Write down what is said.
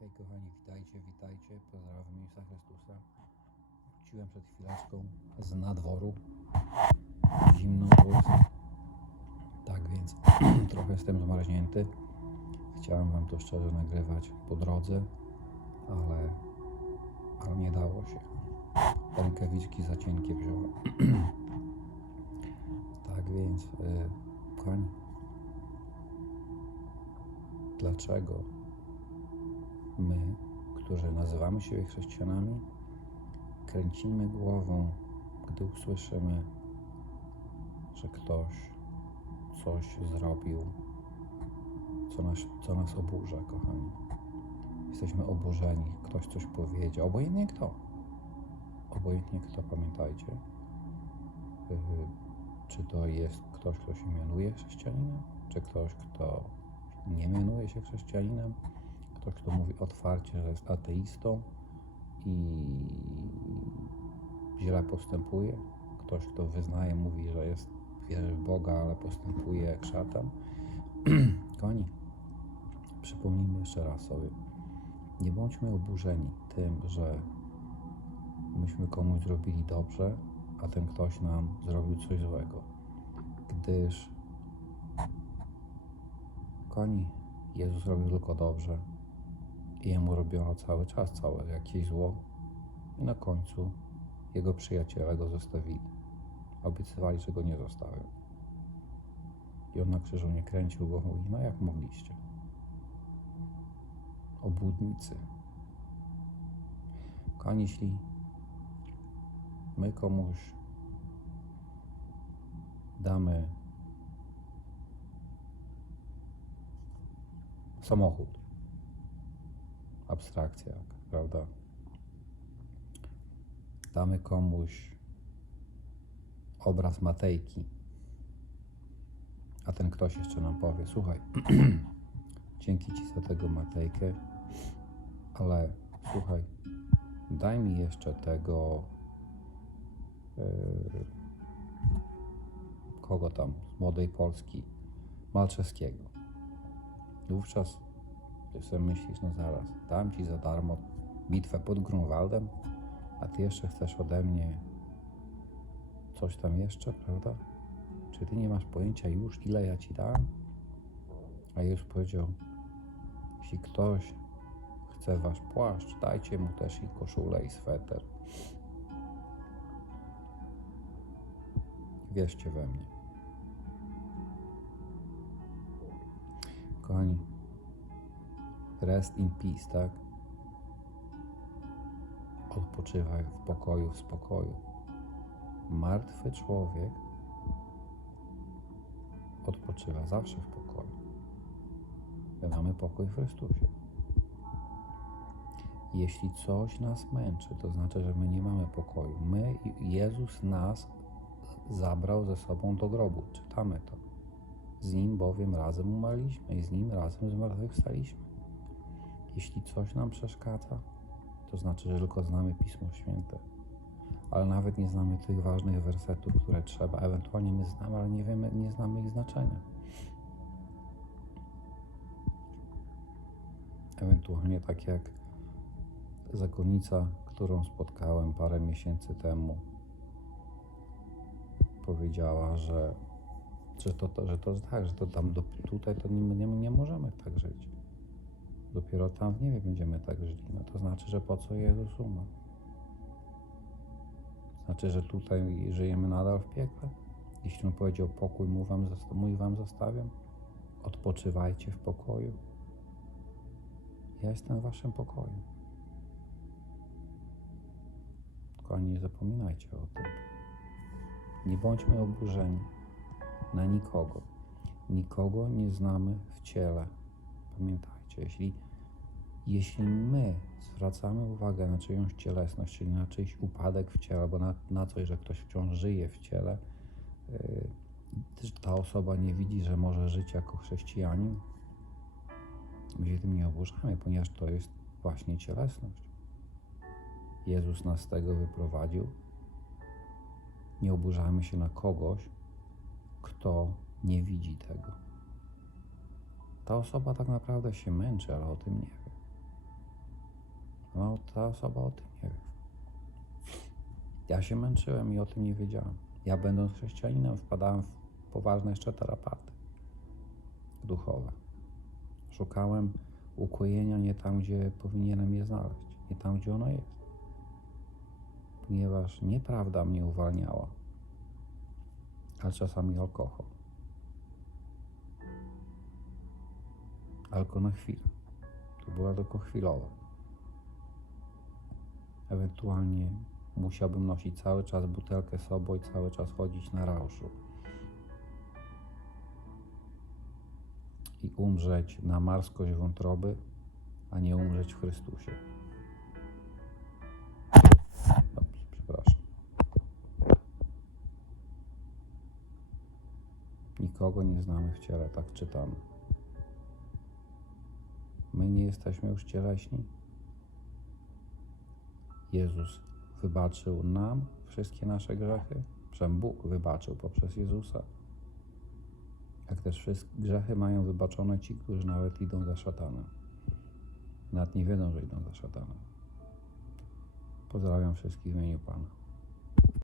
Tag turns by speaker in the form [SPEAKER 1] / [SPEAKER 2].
[SPEAKER 1] Hej kochani, witajcie, witajcie. Pozdrawiam miejsca Chrystusa. Wróciłem przed chwileczką z nadworu. Zimno było. Tak więc trochę jestem zmarznięty. Chciałem wam to szczerze nagrywać po drodze, ale, ale nie dało się. Rękawiczki za cienkie wziąłem. tak więc, yy, kochani, dlaczego my, którzy nazywamy się chrześcijanami, kręcimy głową, gdy usłyszymy, że ktoś coś zrobił, co nas, co nas oburza, kochani. Jesteśmy oburzeni, ktoś coś powiedział, obojętnie kto. Obojętnie kto, pamiętajcie. Yy, Czy to jest ktoś, kto się mianuje chrześcijaninem, czy ktoś, kto nie mianuje się chrześcijaninem, ktoś, kto mówi otwarcie, że jest ateistą i źle postępuje, ktoś, kto wyznaje, mówi, że jest wierzy w Boga, ale postępuje jak szatan. Koni, przypomnijmy jeszcze raz sobie, nie bądźmy oburzeni tym, że myśmy komuś zrobili dobrze, a ten ktoś nam zrobił coś złego. Gdyż, koni, Jezus robił tylko dobrze i jemu robiono cały czas całe jakieś zło i na końcu jego przyjaciele go zostawili. Obiecywali, że go nie zostawią. I on na krzyżu nie kręcił, bo mówi, no jak mogliście? Obłudnicy. Kochani, jeśli my komuś damy samochód, abstrakcja, prawda? Damy komuś obraz Matejki, a ten ktoś jeszcze nam powie: Słuchaj, dzięki Ci za tego Matejkę, ale słuchaj, daj mi jeszcze tego. Yy, kogo tam z młodej Polski, Malczewskiego. Wówczas ty sobie myślisz, no zaraz, dam ci za darmo bitwę pod Grunwaldem, a ty jeszcze chcesz ode mnie coś tam jeszcze, prawda? Czy ty nie masz pojęcia już, ile ja ci dałem? A Jezus powiedział, jeśli ktoś chce wasz płaszcz, dajcie mu też i koszulę i sweter. Wierzcie we mnie. Kochani, rest in peace, tak? Odpoczywaj w pokoju, w spokoju. Martwy człowiek odpoczywa zawsze w pokoju. My mamy pokój w Chrystusie. Jeśli coś nas męczy, to znaczy, że my nie mamy pokoju. My, Jezus nas zabrał ze sobą do grobu. Czytamy to. Z Nim bowiem razem umarliśmy i z Nim razem zmartwychwstaliśmy. Jeśli coś nam przeszkadza, to znaczy, że tylko znamy Pismo Święte, ale nawet nie znamy tych ważnych wersetów, które trzeba. Ewentualnie my znamy, ale nie wiemy, nie znamy ich znaczenia. Ewentualnie tak jak zakonnica, którą spotkałem parę miesięcy temu, powiedziała, że, że, to, to, że to tak, że to tam do, tutaj to nie, nie, nie możemy. Dopiero tam w niebie będziemy tak żyli. No to znaczy, że po co Jezus umarł? Znaczy, że tutaj żyjemy nadal w piekle? Jeśli on powiedział pokój mu wam, mój wam zostawiam, odpoczywajcie w pokoju. Ja jestem w waszym pokoju. Kochani, nie zapominajcie o tym. Nie bądźmy oburzeni na nikogo. Nikogo nie znamy w ciele. Pamiętajcie, jeśli, jeśli my zwracamy uwagę na czyjąś cielesność, czyli na czyjś upadek w ciele, albo na, na coś, że ktoś wciąż żyje w ciele, yy, ta osoba nie widzi, że może żyć jako chrześcijanin, my się tym nie oburzamy, ponieważ to jest właśnie cielesność. Jezus nas z tego wyprowadził. Nie oburzamy się na kogoś, kto nie widzi tego. Ta osoba tak naprawdę się męczy, ale o tym nie wie. No, ta osoba o tym nie wie. Ja się męczyłem i o tym nie wiedziałem. Ja, będąc chrześcijaninem, wpadałem w poważne jeszcze tarapaty duchowe. Szukałem ukojenia nie tam, gdzie powinienem je znaleźć, nie tam, gdzie ono jest. Ponieważ nieprawda mnie uwalniała, ale czasami alkohol. Alko na chwilę. To była tylko chwilowa. Ewentualnie musiałbym nosić cały czas butelkę sobą i cały czas chodzić na rauszu. I umrzeć na marskość wątroby, a nie umrzeć w Chrystusie. Dobrze, przepraszam. Nikogo nie znamy w ciele, tak czytamy. Nie jesteśmy już cieleśni. Jezus wybaczył nam wszystkie nasze grzechy. Przem Bóg wybaczył poprzez Jezusa. Jak też wszystkie grzechy mają wybaczone ci, którzy nawet idą za szatanem. Nawet nie wiedzą, że idą za szatanem. Pozdrawiam wszystkich w imieniu Pana.